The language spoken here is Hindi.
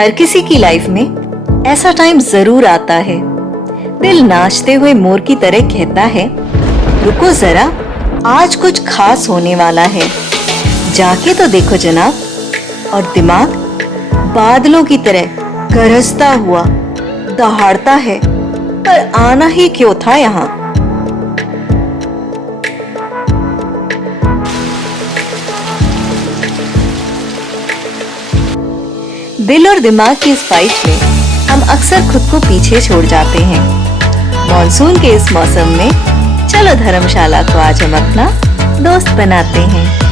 हर किसी की लाइफ में ऐसा टाइम जरूर आता है। दिल नाचते हुए मोर की तरह कहता है, रुको जरा, आज कुछ खास होने वाला है। जाके तो देखो जनाब। और दिमाग बादलों की तरह गरजता हुआ दहाड़ता है, पर आना ही क्यों था यहाँ। दिल और दिमाग की इस फाइट में हम अक्सर खुद को पीछे छोड़ जाते हैं। मॉनसून के इस मौसम में चलो धर्मशाला को आज हम अपना दोस्त बनाते हैं।